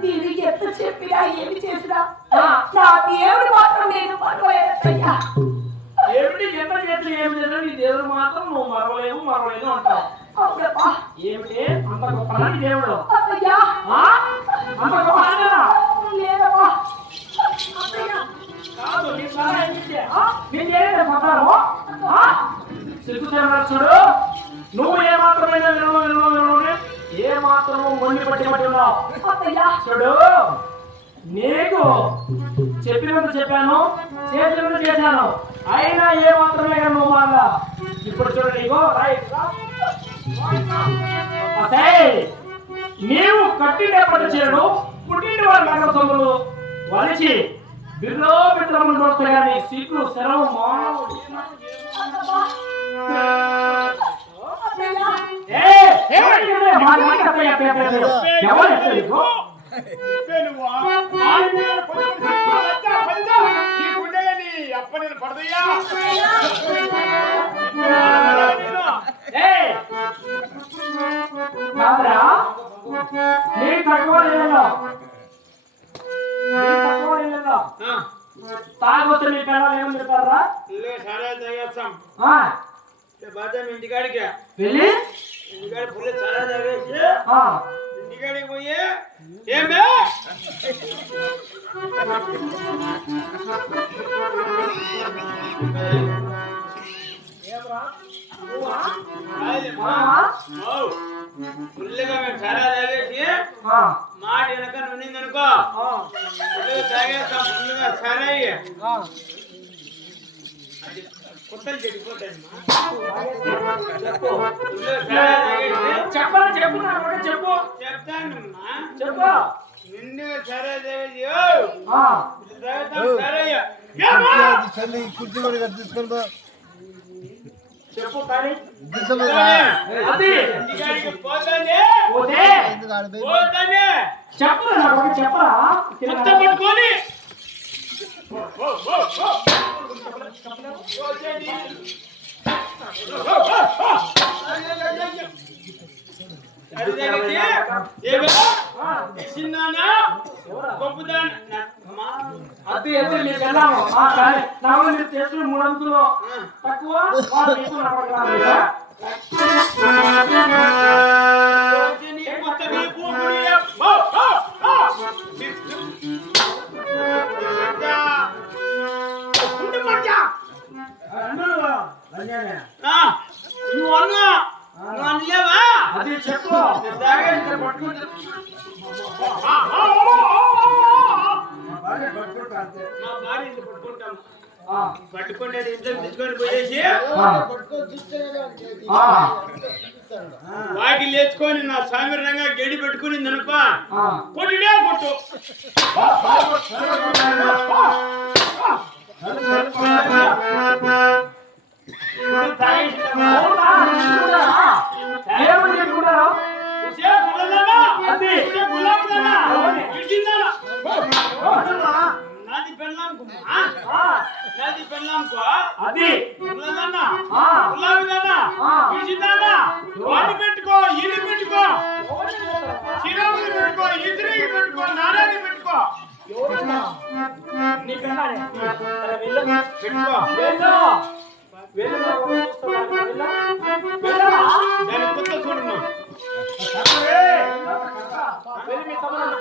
నేను ఎంత చెప్పినా ఏమి చేసినా నా దేవుడు మాత్రం నేను మరవలేదయ్యా. ఏమిటి? ఎంత చేతులు ఏమి చేసినా నీ దేవుడు మాత్రం నువ్వు మరవలేవు మరవలేదు అంటావు. ఏమిటి? అంత గొప్పనా నీ దేవుడు? అంత గొప్పనా లేదమ్మా. కాదు నీ సలహా ఏమిటి? ఆ? సిగ్గుచేయమన్నారు చూడు నువ్వు మొండి పట్టి చూడు నీకు చెప్పినంత చెప్పాను చేసినంత చేశాను అయినా ఏ మాత్రమే కానీ నువ్వు మాట ఇప్పుడు చూడు నీకు రైట్ నీవు కట్టినప్పటి చేడు పుట్టిన వారి నగర సొమ్ములు వలిచి బిర్లో బిడ్డలను చూస్తే కానీ సిగ్గు సెలవు మానవు ఏ, ఇదే? మా మాట అత్తయ్య, అత్తయ్య, అత్తయ్య, అత్తయ్య. ఎవరు ఎక్కడ నీకు? ते बाजा मिंडिकाड क्या? पहले मिंडिकाड फुले चारा जावे छे हाँ हाँ। मिंडिकाड को ये ए बे ए ब्रा हुआ आले माँ। औ हाँ। फुल्लेगा में चारा जावे छे हाँ माट एनका नुनिंद अनको हाँ। फुल्लेगा जागे सब फुल्लेगा चारा ही है। हाँ। చెప్పు ఫుల్గా చాలా తాగేసి చెప్పాలి చెప్పు నా కొడుకు చెప్పు చెప్తానమ్మా చెప్పు నిండుగా సరే తాగేసి ఆ, తాగుతాం సరయ్య అది చల్లి కుర్చీ కూడా కదా తీసుకొని పో. చెప్పు కానీ దిశలో అది ఇంటికాడికి పోతానే పోతే ఎందుకు ఆడపోయి పోతానే చెప్పు నా కొడుకు చెప్పరా మూడు అంతులు తక్కువ భార్య ఇంట్లో పట్టుకుంటాం ఆ, పట్టుకుంటే ఇంట్లో తీసుకొని పోయేసి ఆ, ఆ, వాకి లేచుకొని నా సామిరంగా గడి పెట్టుకుని అనుకో ఆ. కొట్టిడే కొట్టు. అవునా? నాది పెళ్ళాంకు అది. గులాబా ఆ. ఇచ్చిందానా వాడి పెట్టుకో ఇది పెట్టుకో. చిరాకులు పెట్టుకో ఇదిరికి పెట్టుకో నారాయణ పెట్టుకో. పెట్టుకో. వెళ్ళు. వెళ్ళు, నా కొడుకు చూస్తున్నాడు. వెళ్ళు. వెళ్ళరా? దాని కొత్త చూడమ్మా వెళ్ళి. మీ తమ్ముడు.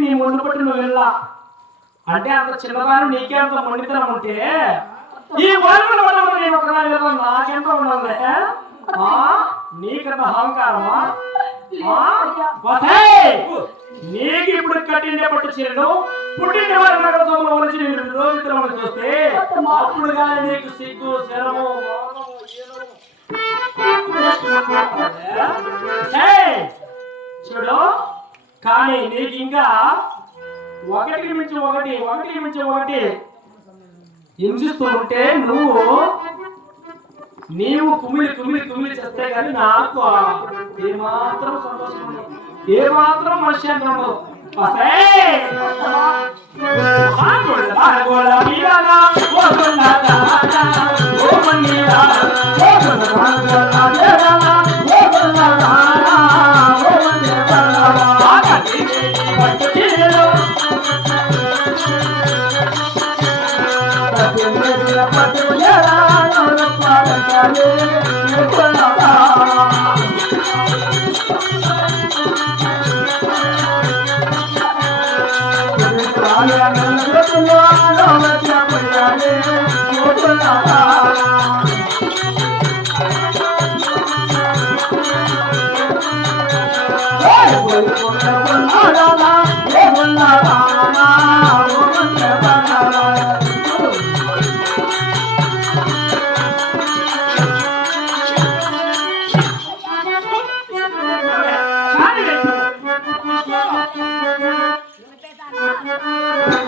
నీ ముందు పట్టి నువ్వు వెళ్ళా అంటే అంత చిన్నదాని నీకే అంత మొండితనం ఉంటే ఈ వరముల వల్ల నేను ఒకదా వెళ్ళడం నాకెంత ఉండాలి నీకంత అహంకారమా? నీకు ఇప్పుడు కట్టిందే పట్టు చీరను పుట్టిన వారి నగరంలో వచ్చి నేను రోజులు చూస్తే అప్పుడు కానీ నీకు సిగ్గు శరము! చూడు. కానీ నీకు ఇంకా ఒకటికి మించి ఒకటి ఒకటికి మించి ఒకటి. హింసిస్తూ ఉంటే నువ్వు నీవు కుమిలి కుమిలి కుమిలి చేస్తే కానీ నాకు ఏమాత్రం సంతోషం ఏమాత్రం మనశ్శాంతి ఉండదు అసే! ఏ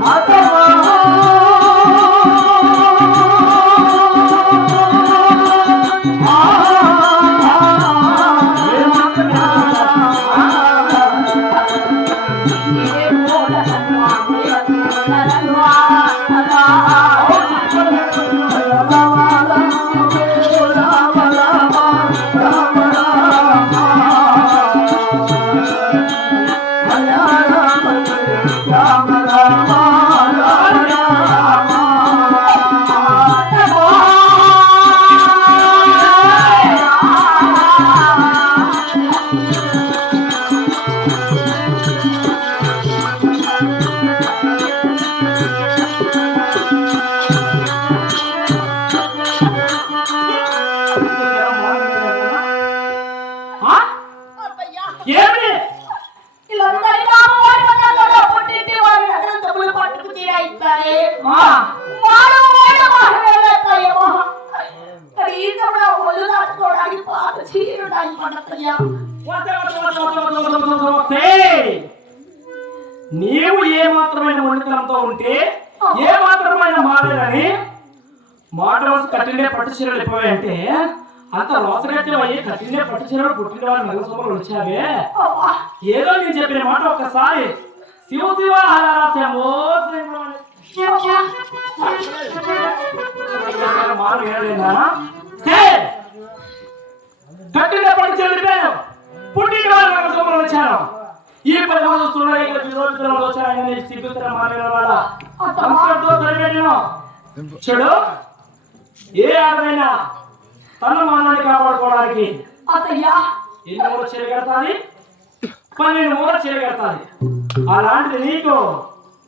మాత్రమైన మొండితనంతో ఉంటే ఏ మాత్రమైన మారేదని మాట వలస కట్టిండే పట్టు చీరలు అయిపోయాయంటే అంత రోసగట్టి అయ్యి కట్టిండే పట్టు చీరలు పుట్టిన వారి నగర సభలు వచ్చావే ఏదో నేను చెప్పిన మాట ఒక్కసారి. శివ శివ హర శంభో శంభో అని మాట వినలేదా? సే! కట్టిన పడి చెల్లిపోయాను పుట్టిన వారి నగర సభలు వచ్చాను ఈ పది రోజులు చూస్తున్నాయి ఇక్కడ విరోధులు వచ్చాయని వాళ్ళ సరిపెట్టిన చెడు? ఏ ఆడమైనా తన మానాన్ని కాపాడుకోవడానికి అతయ్యా ఎన్ని మూల చెరగడతాది పన్నెండు మూల చెరగడతాది అలాంటిది నీకు